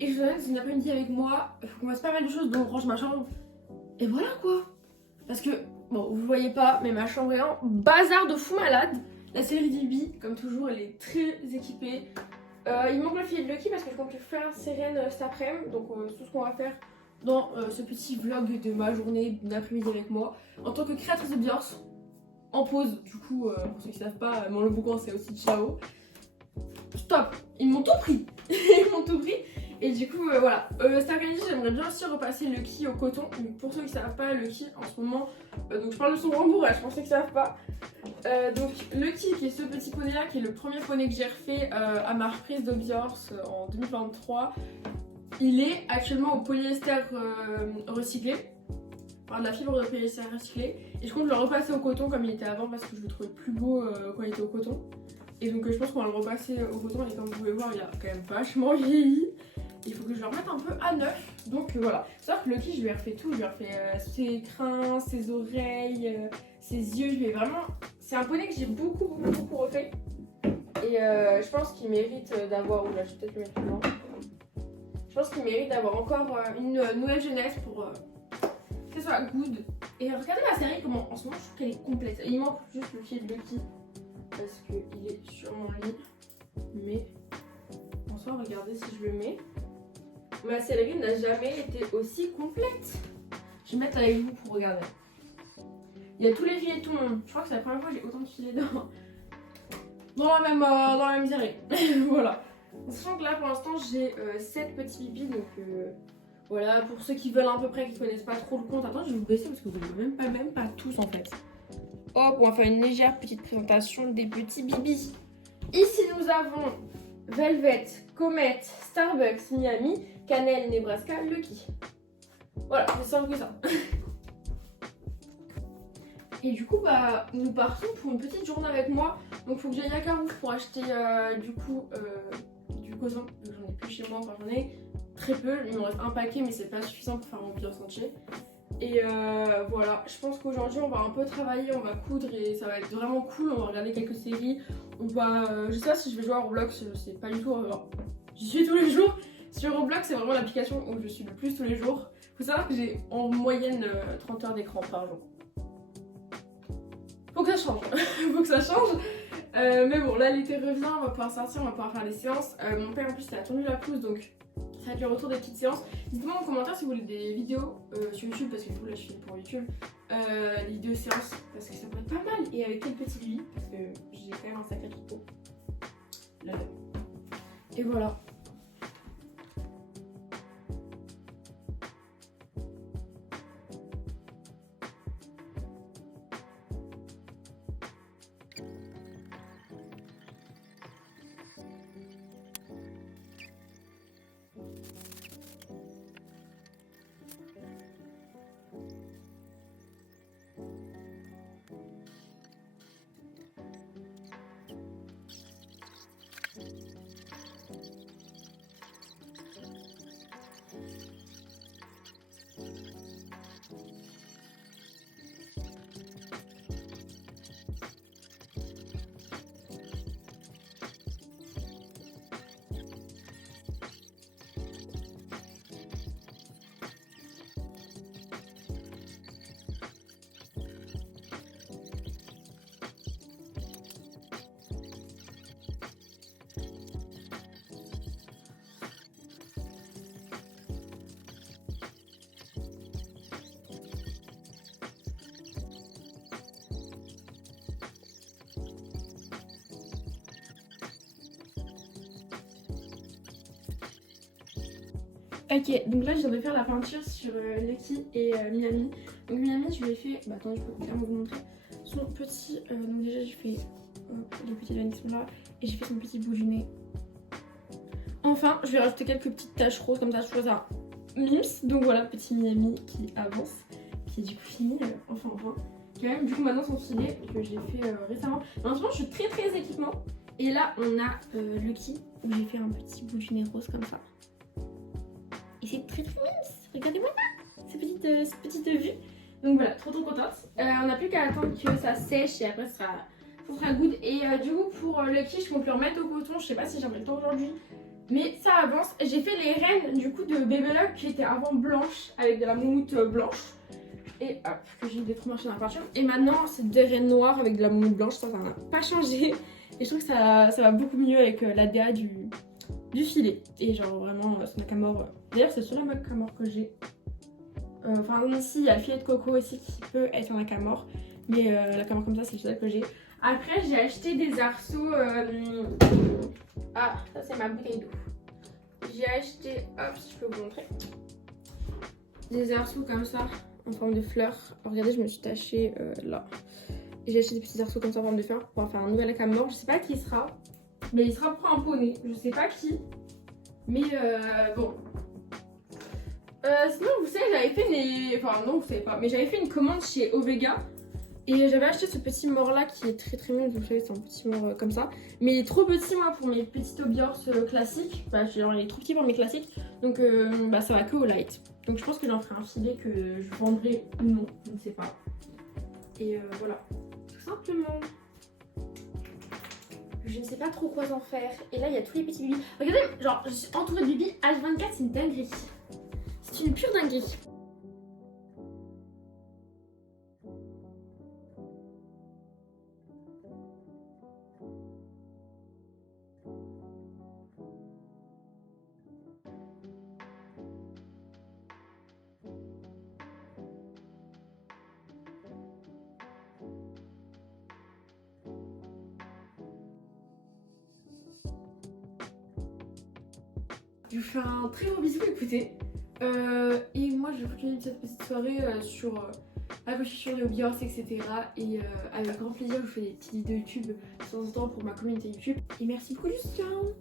Et je c'est une après-midi avec moi, il faut qu'on fasse pas mal de choses, donc on range ma chambre. Et voilà quoi. Parce que, bon, vous voyez pas, mais ma chambre est en bazar de fou malade. La série Dibi, comme toujours, elle est très équipée. Il manque le filet de Lucky parce que je compte le faire Sérène cet après-midi. Donc tout ce qu'on va faire dans ce petit vlog de ma journée d'après-midi avec moi. En tant que créatrice de Biors, en pause, du coup, pour ceux qui savent pas, mon le boucan c'est aussi ciao. Stop, ils m'ont tout pris. Ils m'ont tout pris. Et du coup, voilà. Cet après-midi, j'aimerais bien aussi repasser Lucky au coton. Donc, pour ceux qui savent pas, Lucky en ce moment, donc je parle de son rembourrage, pour ceux qui savent pas. Donc Lucky, qui est ce petit poney là, qui est le premier poney que j'ai refait à ma reprise de Biors en 2023. Il est actuellement au polyester recyclé. Enfin, de la fibre de polyester recyclée. Et je compte le repasser au coton comme il était avant parce que je le trouvais plus beau quand il était au coton. Et donc je pense qu'on va le repasser au coton et comme vous pouvez voir il a quand même vachement vieilli. Il faut que je le remette un peu à neuf. Donc voilà. Sauf que Lucky je lui ai refait tout. Je lui ai refait ses crins, ses oreilles, ses yeux. Je lui ai vraiment... C'est un poney que j'ai beaucoup refait. Et je pense qu'il mérite d'avoir... Oula, je vais peut-être le mettre plus loin. Je pense qu'il mérite d'avoir encore une nouvelle jeunesse pour que ce soit good. Et regardez la série comment en ce moment je trouve qu'elle est complète. Il manque juste le pied de Lucky. Parce qu'il est sur mon lit. Mais en soi, regardez si je le mets. Ma céleri n'a jamais été aussi complète. Je vais mettre avec vous pour regarder. Il y a tous les filets de tout le monde. Je crois que c'est la première fois que j'ai autant de filets dans la même série. Voilà. Sachant que là pour l'instant j'ai 7 petits bibis. Donc voilà, pour ceux qui veulent à peu près, qui connaissent pas trop le compte. Attends, je vais vous baisser parce que vous ne voyez même pas tous en fait. Hop, on va faire une légère petite présentation des petits bibis. Ici, nous avons Velvet, Comet, Starbucks, Miami, Cannelle, Nebraska, Lucky. Voilà, c'est simple que ça. Et du coup, bah, nous partons pour une petite journée avec moi. Donc, il faut que j'aille à Carouf pour acheter du coton. J'en ai plus chez moi, enfin j'en ai très peu. Il me reste un paquet, mais c'est pas suffisant pour faire mon Biors entier. Et voilà, je pense qu'aujourd'hui on va un peu travailler, on va coudre et ça va être vraiment cool. On va regarder quelques séries. On va, je sais pas si je vais jouer à Roblox, je sais pas du tout. J'y suis tous les jours. Sur Roblox, c'est vraiment l'application où je suis le plus tous les jours. Faut savoir que j'ai en moyenne 30 heures d'écran par jour. Faut que ça change. Faut que ça change. Mais bon, là l'été revient, on va pouvoir sortir, on va pouvoir faire des séances. Mon père en plus il a tendu la pousse donc ça va être le retour des petites séances. Dites-moi en commentaire si vous voulez des vidéos sur YouTube, parce que du coup là je filme pour YouTube, des vidéos séances, parce que ça pourrait être pas mal. Et avec quel petit lit, parce que j'ai quand même un sacré tricot. Là. Et voilà. Ok, donc là je viens de faire la peinture sur Lucky et Miami. Donc Miami je lui ai fait, bah attends je peux clairement vous montrer, son petit, donc déjà j'ai fait les petits vanilles sont là et j'ai fait son petit bout du nez. Enfin je vais rajouter quelques petites taches roses comme ça, je trouve ça mims. Donc voilà, petit Miami qui avance, qui est du coup fini, enfin qui a même du coup maintenant son filet que j'ai fait récemment. Mais en ce moment je suis très équipement. Et là on a Lucky où j'ai fait un petit bout du nez rose comme ça. Et c'est très mignon, regardez-moi ça, cette petite vue. Donc voilà, trop contente. On n'a plus qu'à attendre que ça sèche et après ça sera good. Et du coup pour Lucky, je compte le remettre au coton. Je sais pas si j'en ai le temps aujourd'hui Mais ça avance. J'ai fait les reines du coup de Babylock qui étaient avant blanches avec de la moumoute blanche. Et hop, que j'ai détruit dans la peinture. Et maintenant c'est des reines noires avec de la moumoute blanche. Ça n'a pas changé. Et je trouve que ça va beaucoup mieux avec l'ADA du filet. Et genre vraiment ce Nakamore. D'ailleurs c'est le seul Nakamore que j'ai. Enfin ici il y a le filet de coco aussi qui peut être un Nakamore. Mais la Nakamore comme ça c'est le seul que j'ai. Après j'ai acheté des arceaux. Ah ça c'est ma bouteille d'eau. J'ai acheté, hop si je peux vous montrer. Des arceaux comme ça en forme de fleurs. Alors, regardez je me suis tachée là. Et j'ai acheté des petits arceaux comme ça en forme de fleurs pour en faire un nouvel Nakamore. Je sais pas qui il sera. Mais il sera pour un poney. Je sais pas qui. Mais bon. Sinon vous savez j'avais fait une... Enfin non vous savez pas. Mais j'avais fait une commande chez Ovega. Et j'avais acheté ce petit mort là qui est très mignon. Vous savez c'est un petit mort comme ça. Mais il est trop petit moi pour mes petits Obiors classiques. Bah genre il est trop petit pour mes classiques. Donc bah ça va que au light. Donc je pense que j'en ferai un filet que je vendrai ou non. Je ne sais pas. Et voilà. Tout simplement. Je ne sais pas trop quoi en faire. Et là il y a tous les petits bibis. Regardez genre je suis entourée de bibis H24 c'est une dinguerie. C'est une pure dinguerie. Je vous fais un très gros bisou, écoutez. Et moi je vais continuer cette petite soirée sur la recherche des Obiors, etc. Et avec grand plaisir je vous fais des petites vidéos YouTube de temps en temps pour ma communauté YouTube. Et merci beaucoup, juste ciao.